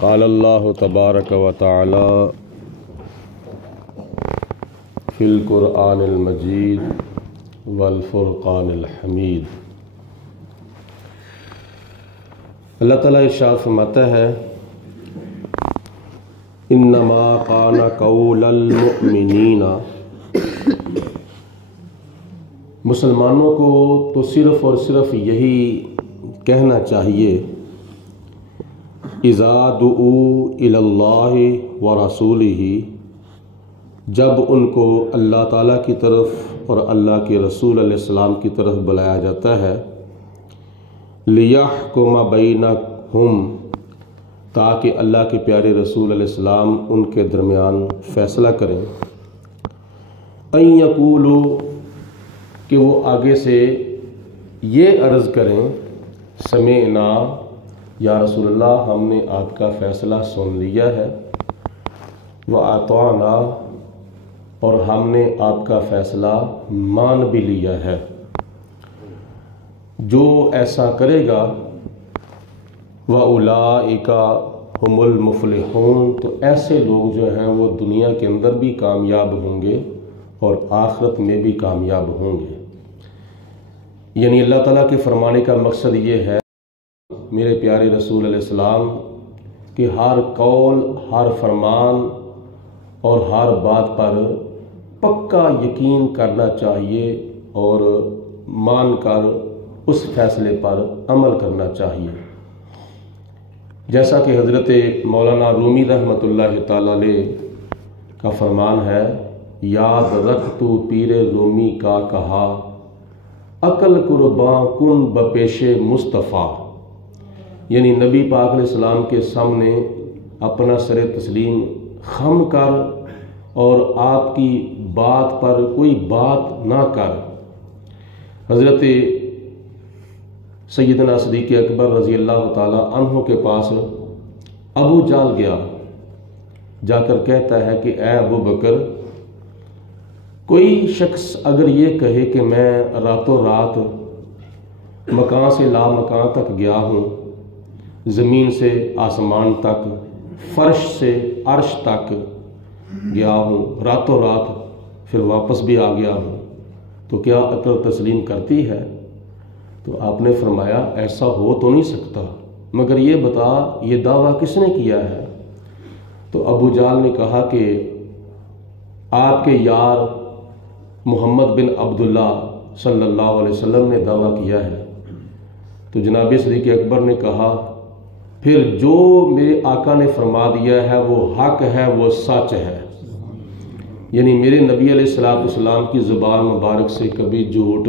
قال اللہ تبارک و تعالی فی القرآن المجید والفرقان الحمید۔ اللہ تعالیٰ ارشاد فرماتا ہے انما کان قول المؤمنین، مسلمانوں کو تو صرف اور صرف یہی کہنا چاہیے اذا دعوا الی اللہ ورسولہ، جب ان کو اللہ تعالیٰ کی طرف اور اللہ کے رسول علیہ السلام کی طرف بلایا جاتا ہے، لیحکم بینہم، تاکہ اللہ کے پیارے رسول علیہ السلام ان کے درمیان فیصلہ کریں، ان یقولوا، کہ وہ آگے سے یہ عرض کریں سمعنا، یا رسول اللہ ہم نے آپ کا فیصلہ سن لیا ہے، وَأَطَعْنَا، اور ہم نے آپ کا فیصلہ مان بھی لیا ہے۔ جو ایسا کرے گا وَأُولَئِكَ هُمُ الْمُفْلِحُونَ، تو ایسے لوگ جو ہیں وہ دنیا کے اندر بھی کامیاب ہوں گے اور آخرت میں بھی کامیاب ہوں گے۔ یعنی اللہ تعالیٰ کے فرمانے کا مقصد یہ ہے میرے پیارے رسول علیہ السلام کہ ہر قول، ہر فرمان اور ہر بات پر پکا یقین کرنا چاہیے اور مان کر اس فیصلے پر عمل کرنا چاہیے، جیسا کہ حضرت مولانا رومی رحمۃ اللہ تعالی علیہ کا فرمان ہے، یاد رکھ تو پیر رومی کا کہا، عقل قرباں کن بپیش مصطفیٰ، یعنی نبی پاک علیہ السلام کے سامنے اپنا سر تسلیم خم کر اور آپ کی بات پر کوئی بات نہ کر۔ حضرت سیدنا صدیق اکبر رضی اللہ تعالی عنہ کے پاس ابو جہل گیا، جا کر کہتا ہے کہ اے ابو بکر، کوئی شخص اگر یہ کہے کہ میں راتوں رات مکان سے لا مکان تک گیا ہوں، زمین سے آسمان تک، فرش سے عرش تک گیا ہوں، راتوں رات پھر واپس بھی آ گیا ہوں، تو کیا عقل تسلیم کرتی ہے؟ تو آپ نے فرمایا ایسا ہو تو نہیں سکتا، مگر یہ بتا یہ دعویٰ کس نے کیا ہے؟ تو ابو جہل نے کہا کہ آپ کے یار محمد بن عبداللہ صلی اللہ علیہ وسلم نے دعویٰ کیا ہے۔ تو جناب صدیق اکبر نے کہا پھر جو میرے آقا نے فرما دیا ہے وہ حق ہے، وہ سچ ہے، یعنی میرے نبی علیہ السلام کی زبان مبارک سے کبھی جھوٹ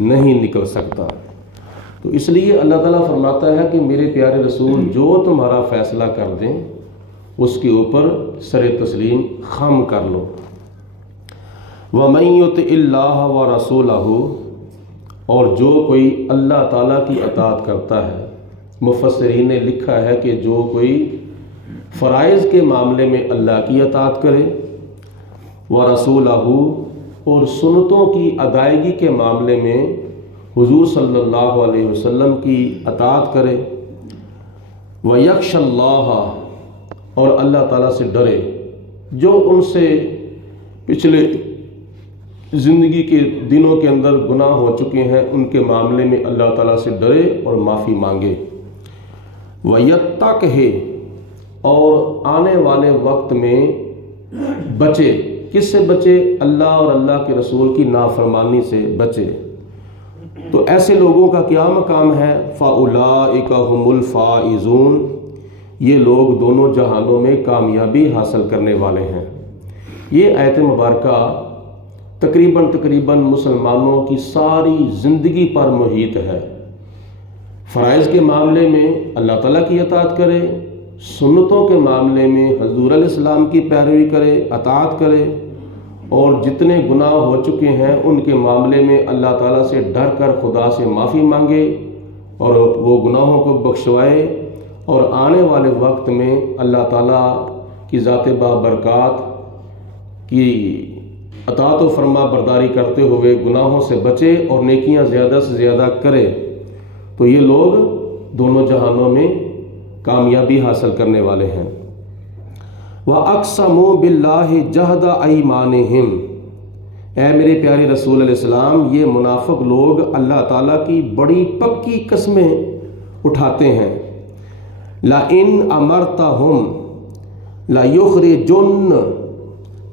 نہیں نکل سکتا۔ تو اس لیے اللہ تعالیٰ فرماتا ہے کہ میرے پیارے رسول جو تمہارا فیصلہ کر دیں اس کے اوپر سر تسلیم خم کر لو۔ وَمَن يُطِعِ اللَّهَ وَرَسُولَهُ، اور جو کوئی اللہ تعالیٰ کی اطاعت کرتا ہے، مفسرین نے لکھا ہے کہ جو کوئی فرائض کے معاملے میں اللہ کی اطاعت کرے، وَرَسُولَهُ، اور سنتوں کی ادائیگی کے معاملے میں حضور صلی اللہ علیہ وسلم کی اطاعت کرے، وَيَخْشَ اللَّهَ، اور اللہ تعالیٰ سے ڈرے، جو ان سے پچھلے زندگی کے دنوں کے اندر گناہ ہو چکے ہیں ان کے معاملے میں اللہ تعالیٰ سے ڈرے اور معافی مانگے، وَيَتَّقْهِ، اور آنے والے وقت میں بچے، کس سے بچے؟ اللہ اور اللہ کے رسول کی نافرمانی سے بچے۔ تو ایسے لوگوں کا کیا مقام ہے؟ فَأُولَئِكَ هُمُ الْفَائِزُونَ، یہ لوگ دونوں جہانوں میں کامیابی حاصل کرنے والے ہیں۔ یہ آیت مبارکہ تقریباً مسلمانوں کی ساری زندگی پر محیط ہے۔ فرائض کے معاملے میں اللہ تعالیٰ کی اطاعت کرے، سنتوں کے معاملے میں حضور علیہ السلام کی پیروی کرے، اطاعت کرے، اور جتنے گناہ ہو چکے ہیں ان کے معاملے میں اللہ تعالیٰ سے ڈر کر خدا سے معافی مانگے اور وہ گناہوں کو بخشوائے، اور آنے والے وقت میں اللہ تعالیٰ کی ذات بابرکات کی اطاعت و فرما برداری کرتے ہوئے گناہوں سے بچے اور نیکیاں زیادہ سے زیادہ کرے، تو یہ لوگ دونوں جہانوں میں کامیابی حاصل کرنے والے ہیں۔ وَأَقْسَمُوا بِاللَّهِ جَهْدَ أَيْمَانِهِمْ، اے میرے پیارے رسول علیہ السلام، یہ منافق لوگ اللہ تعالیٰ کی بڑی پکی قسمیں اٹھاتے ہیں۔ لَإِنْ أَمَرْتَهُمْ لَيُخْرِجُنَّ،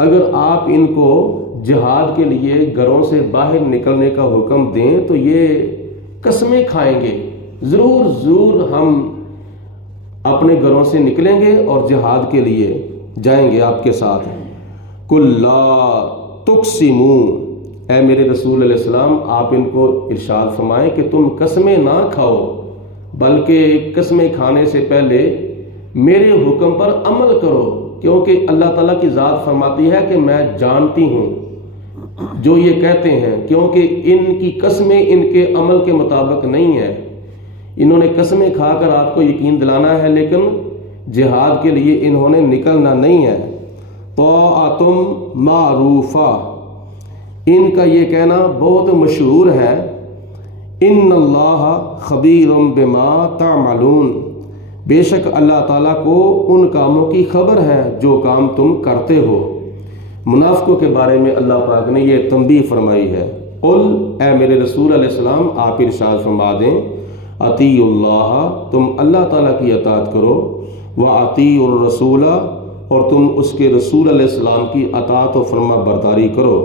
اگر آپ ان کو جہاد کے لیے گھروں سے باہر نکلنے کا حکم دیں تو یہ قسمیں کھائیں گے، ضرور ہم اپنے گھروں سے نکلیں گے اور جہاد کے لیے جائیں گے آپ کے ساتھ۔ قُلْ لَا تُقْسِمُوا، اے میرے رسول علیہ السلام آپ ان کو ارشاد فرمائیں کہ تم قسمیں نہ کھاؤ، بلکہ قسمیں کھانے سے پہلے میرے حکم پر عمل کرو، کیونکہ اللہ تعالیٰ کی ذات فرماتی ہے کہ میں جانتی ہوں جو یہ کہتے ہیں، کیونکہ ان کی قسمیں ان کے عمل کے مطابق نہیں ہیں۔ انہوں نے قسمیں کھا کر آپ کو یقین دلانا ہے، لیکن جہاد کے لیے انہوں نے نکلنا نہیں ہے۔ طاعتم معروفہ، ان کا یہ کہنا بہت مشہور ہے، ان اللہ خبیر بما تعملون، بے شک اللہ تعالیٰ کو ان کاموں کی خبر ہے جو کام تم کرتے ہو۔ منافقوں کے بارے میں اللہ پاک نے یہ تنبیہ فرمائی ہے۔ قل، اے میرے رسول علیہ السلام آپ ارشاد فرما دیں، اطیعوا اللہ، تم اللہ تعالیٰ کی اطاعت کرو، واطیعوا الرسول، اور تم اس کے رسول علیہ السلام کی اطاعت و فرما برداری کرو۔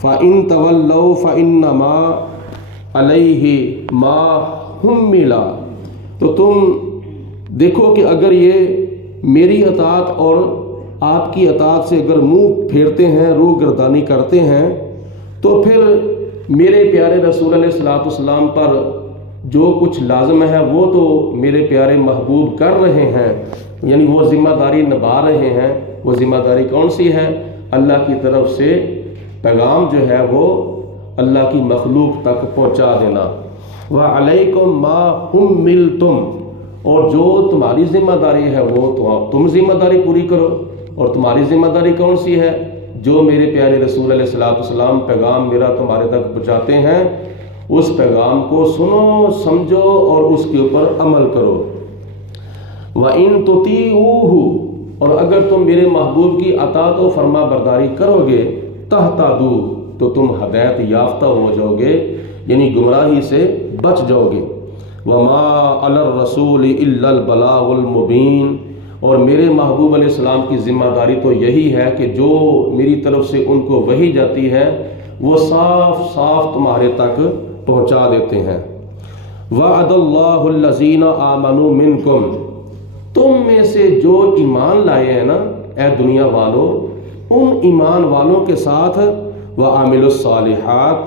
فَإِن تَوَلَّوْا فَإِنَّمَا عَلَيْهِ مَا حُمِّلَ، تو تم دیکھو کہ اگر یہ میری اطاعت اور آپ کی اطاعت سے اگر منہ پھیرتے ہیں، روح گردانی کرتے ہیں، تو پھر میرے پیارے رسول علیہ السلام پر جو کچھ لازم ہے وہ تو میرے پیارے محبوب کر رہے ہیں، یعنی وہ ذمہ داری نبھا رہے ہیں۔ وہ ذمہ داری کون سی ہے؟ اللہ کی طرف سے پیغام جو ہے وہ اللہ کی مخلوق تک پہنچا دینا۔ وَعَلَيْكُمْ مَا حُمِّلْتُمْ، اور جو تمہاری ذمہ داری ہے وہ تو تم ذمہ داری پوری کرو۔ اور تمہاری ذمہ داری کون سی ہے؟ جو میرے پیارے رسول علیہ السلام پیغام میرا تمہارے تک پہنچاتے ہیں، اس پیغام کو سنو، سمجھو اور اس کے اوپر عمل کرو۔ وَإِن تُطِيعُوهُ، اور اگر تم میرے محبوب کی اطاعت و فرما برداری کرو گے، تَهْتَدُوا، تو تم ہدایت یافتہ ہو جاؤ گے، یعنی گمراہی سے بچ جاؤ گے۔ وَمَا عَلَى الرَّسُولِ إِلَّا الْبَلَاغُ الْمُبِينُ، اور میرے محبوب علیہ السلام کی ذمہ داری تو یہی ہے کہ جو میری طرف سے ان کو وحی جاتی ہے وہ صاف صاف تمہارے تک پہنچا دیتے ہیں۔ وَعَدَ اللَّهُ الَّذِينَ آمَنُوا مِنْكُمْ، تم میں سے جو ایمان لائے ہیں نا اے دنیا والوں، ان ایمان والوں کے ساتھ وَعَمِلُوا الصَّالِحَاتِ،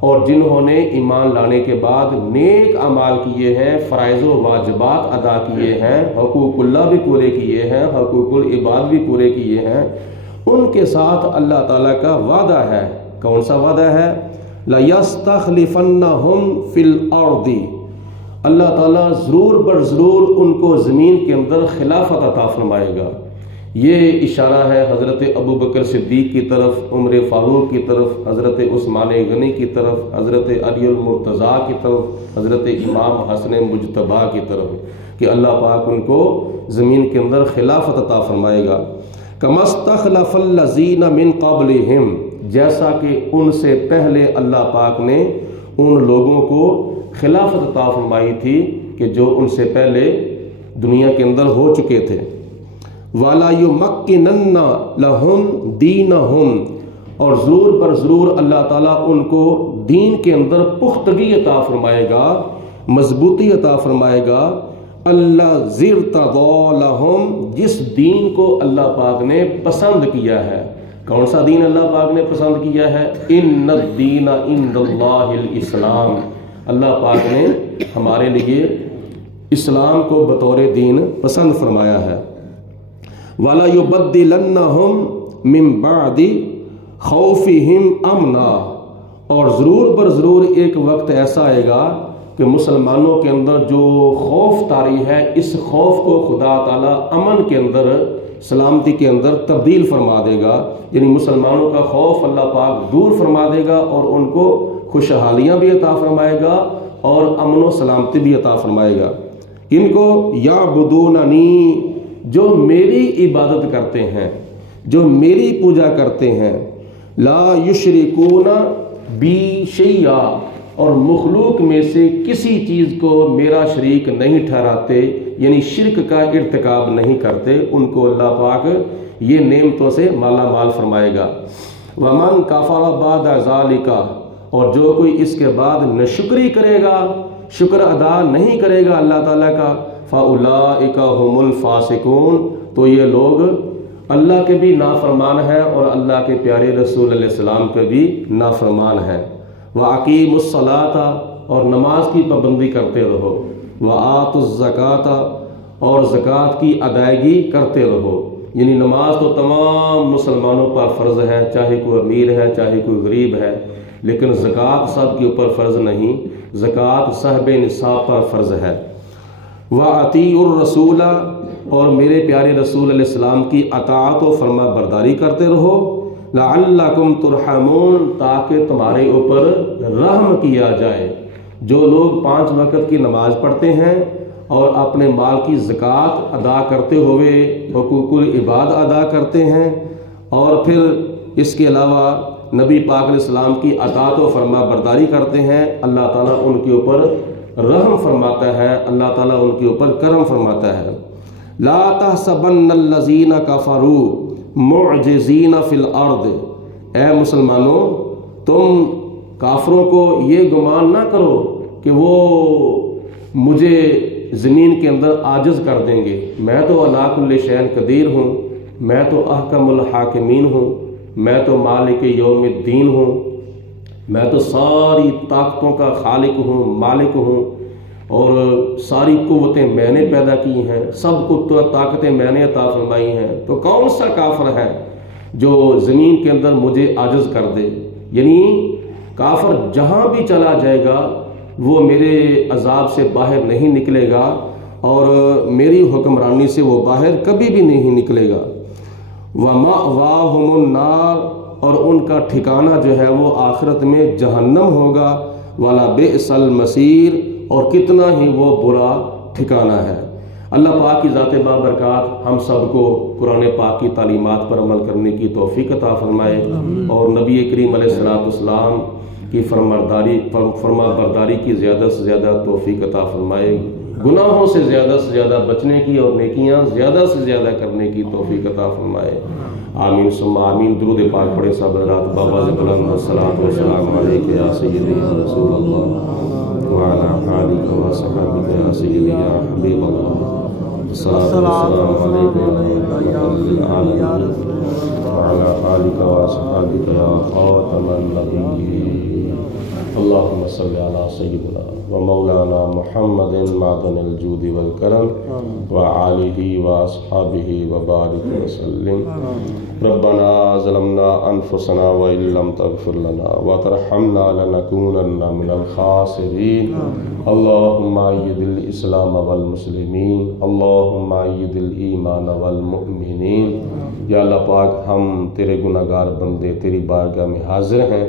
اور جنہوں نے ایمان لانے کے بعد نیک اعمال کیے ہیں، فرائض و واجبات ادا کیے ہیں، حقوق اللہ بھی پورے کیے ہیں، حقوق العباد بھی پورے کیے ہیں، ان کے ساتھ اللہ تعالیٰ کا وعدہ ہے۔ کون سا وعدہ ہے؟ لَيَسْتَخْلِفَنَّهُمْ فِي الْأَرْضِ، اللہ تعالیٰ ضرور بر ضرور ان کو زمین کے اندر خلافت عطا فرمائے گا۔ یہ اشارہ ہے حضرت ابو بکر صدیق کی طرف، عمر فاروق کی طرف، حضرت عثمان غنی کی طرف، حضرت علی المرتضیٰ کی طرف، حضرت امام حسن مجتبیٰ کی طرف، کہ اللہ پاک ان کو زمین کے اندر خلافت عطا فرمائے گا۔ كَمَا اسْتَخْلَفَ الَّذِينَ مِن قَبْلِهِمْ، جیسا کہ ان سے پہلے اللہ پاک نے ان لوگوں کو خلافت عطا فرمائی تھی کہ جو ان سے پہلے دنیا کے اندر ہو چکے تھے۔ وَلَا يُمَكِّنَنَّ لَهُمْ دِينَهُمْ، اور ضرور پر ضرور اللہ تعالیٰ ان کو دین کے اندر پختگی عطا فرمائے گا، مضبوطی عطا فرمائے گا۔ الَّذِي ارْتَضَىٰ لَهُمْ، جس دین کو اللہ پاک نے پسند کیا ہے۔ کون سا دین اللہ پاک نے پسند کیا ہے؟ إِنَّ الدِّينَ عِندَ اللَّهِ الْإِسْلَامِ، اللہ پاک نے ہمارے لیے اسلام کو بطور دین پسند فرمایا ہے۔ وَلَا يُبَدِّلَنَّهُمْ مِن بَعْدِ خَوْفِهِمْ أَمْنًا، اور ضرور بر ضرور ایک وقت ایسا آئے گا کہ مسلمانوں کے اندر جو خوف طاری ہے، اس خوف کو خدا تعالیٰ امن کے اندر، سلامتی کے اندر تبدیل فرما دے گا، یعنی مسلمانوں کا خوف اللہ پاک دور فرما دے گا اور ان کو خوشحالیاں بھی عطا فرمائے گا اور امن و سلامتی بھی عطا فرمائے گا۔ ان کو یعبدوننی، جو میری عبادت کرتے ہیں، جو میری پوجا کرتے ہیں، لا یشرکون بی شیئا، اور مخلوق میں سے کسی چیز کو میرا شریک نہیں ٹھہراتے، یعنی شرک کا ارتکاب نہیں کرتے، ان کو اللہ پاک یہ نعمتوں سے مالا مال فرمائے گا۔ ومن کفر بعد ذالک، اور جو کوئی اس کے بعد ناشکری کرے گا، شکر ادا نہیں کرے گا اللہ تعالیٰ کا، فاولئک هم الفاسقون، تو یہ لوگ اللہ کے بھی نافرمان ہیں اور اللہ کے پیارے رسول علیہ السلام کے بھی نافرمان ہیں۔ وَأَقِيمُوا الصَّلَاةَ، اور نماز کی پابندی کرتے رہو، وَآتُوا الزَّكَاةَ، اور زکوٰۃ کی ادائیگی کرتے رہو، یعنی نماز تو تمام مسلمانوں پر فرض ہے، چاہے کوئی امیر ہے چاہے کوئی غریب ہے، لیکن زکوٰۃ سب کے اوپر فرض نہیں، زکوٰۃ صاحب نصاب پر فرض ہے۔ وَأَطِیعُوا الرَّسُولَ، اور میرے پیارے رسول علیہ السلام کی اطاعت و فرما برداری کرتے رہو، لعلکم ترحمون، تاکہ تمہارے اوپر رحم کیا جائے۔ جو لوگ 5 وقت کی نماز پڑھتے ہیں اور اپنے مال کی زکوٰۃ ادا کرتے ہوئے حقوق العباد ادا کرتے ہیں، اور پھر اس کے علاوہ نبی پاک علیہ السلام کی اطاعت و فرما برداری کرتے ہیں، اللہ تعالیٰ ان کے اوپر رحم فرماتا ہے، اللہ تعالیٰ ان کے اوپر کرم فرماتا ہے۔ لا تحسبن الذین کفروا معجزین فی الارض، اے مسلمانوں تم کافروں کو یہ گمان نہ کرو کہ وہ مجھے زمین کے اندر عاجز کر دیں گے، میں تو علی کل شیء قدیر ہوں، میں تو احکم الحاکمین ہوں، میں تو مالک یوم الدین ہوں، میں تو ساری طاقتوں کا خالق ہوں، مالک ہوں، اور ساری قوتیں میں نے پیدا کی ہیں، سب کو طاقتیں میں نے عطا فرمائی ہیں، تو کون سا کافر ہے جو زمین کے اندر مجھے عاجز کر دے؟ یعنی کافر جہاں بھی چلا جائے گا وہ میرے عذاب سے باہر نہیں نکلے گا، اور میری حکمرانی سے وہ باہر کبھی بھی نہیں نکلے گا۔ وَمَأْوَاهُمُ النَّارُ، اور ان کا ٹھکانہ جو ہے وہ آخرت میں جہنم ہوگا، وَلَبِئْسَ الْمَصِيرُ، اور کتنا ہی وہ برا ٹھکانہ ہے۔ اللہ پاک کی ذات بابرکات ہم سب کو قرآن پاک کی تعلیمات پر عمل کرنے کی توفیق عطا فرمائے، اور نبی کریم علیہ السلام کی فرما برداری کی زیادہ سے زیادہ توفیق عطا فرمائے، گناہوں سے زیادہ بچنے کی اور نیکیاں زیادہ سے زیادہ کرنے کی توفیق عطا فرمائے۔ آمین ثم آمین۔ درود پاک پڑھیں سب حضرات۔ بابا سے بلند الصلاۃ والسلام علیک یا سیدی یا رسول اللہ وعلی آلک و صحبہ یا سیدی یا حبیب اللہ، الصلاۃ والسلام علیک یا رب العالمین وعلی آلک و صحبہ یا خاتم النبیین۔ اللہم صلی علی سیدنا ومولانا محمد معدن الجود والکرم وآلہ واصحابہ وبارک وسلم۔ ربنا ظلمنا انفسنا وإن لم تغفر لنا وترحمنا لنكونن من الخاسرین۔ اللہم أيد الاسلام والمسلمین، اللہم أيد الایمان والمؤمنین۔ یا اللہ پاک ہم تیرے گناہگار بندے تیری بارگاہ میں حاضر ہیں،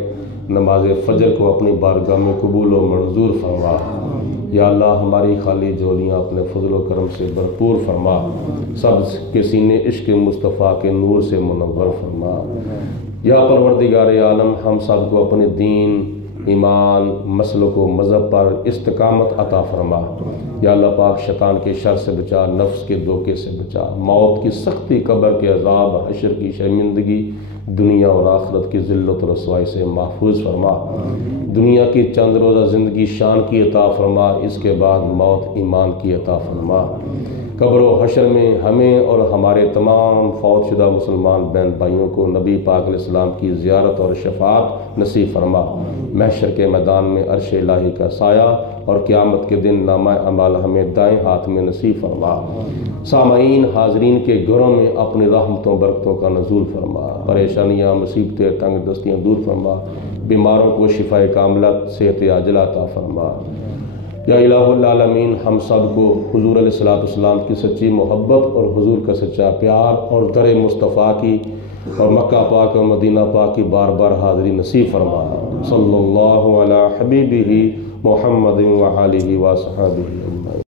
نماز فجر کو اپنی بارگاہ میں قبول و منظور فرما۔ یا اللہ ہماری خالی جولیاں اپنے فضل و کرم سے بھرپور فرما، سب کے سینے عشق مصطفیٰ کے نور سے منور فرما۔ یا پروردگار عالم ہم سب کو اپنے دین، ایمان، مسلک و مذہب پر استقامت عطا فرما۔ یا اللہ پاک شیطان کے شر سے بچا، نفس کے دھوکے سے بچا، موت کی سختی، قبر کے عذاب، حشر کی شرمندگی، دنیا اور آخرت کی ذلت و رسوائی سے محفوظ فرما۔ دنیا کی چند روزہ زندگی شان کی عطا فرما، اس کے بعد موت ایمان کی عطا فرما۔ قبر و حشر میں ہمیں اور ہمارے تمام فوت شدہ مسلمان بہن بھائیوں کو نبی پاک علیہ السلام کی زیارت اور شفاعت نصیب فرما۔ محشر کے میدان میں عرش الہی کا سایہ، اور قیامت کے دن نامہ اعمال ہمیں دائیں ہاتھ میں نصیب فرما۔ سامعین حاضرین کے گھروں میں اپنی رحمتوں برکتوں کا نزول فرما، پریشانیاں مصیبتیں تنگ دستیاں دور فرما، بیماروں کو شفائے کاملہ صحت عاجلہ عطا فرما۔ یا الہ العالمین ہم سب کو حضور علیہ السلام کی سچی محبت اور حضور کا سچا پیار اور در مصطفیٰ کی اور مکہ پاک اور مدینہ پاک کی بار بار حاضری نصیب فرما۔ صلی اللہ علی حبیبہ محمد وآلہ وصحبہ۔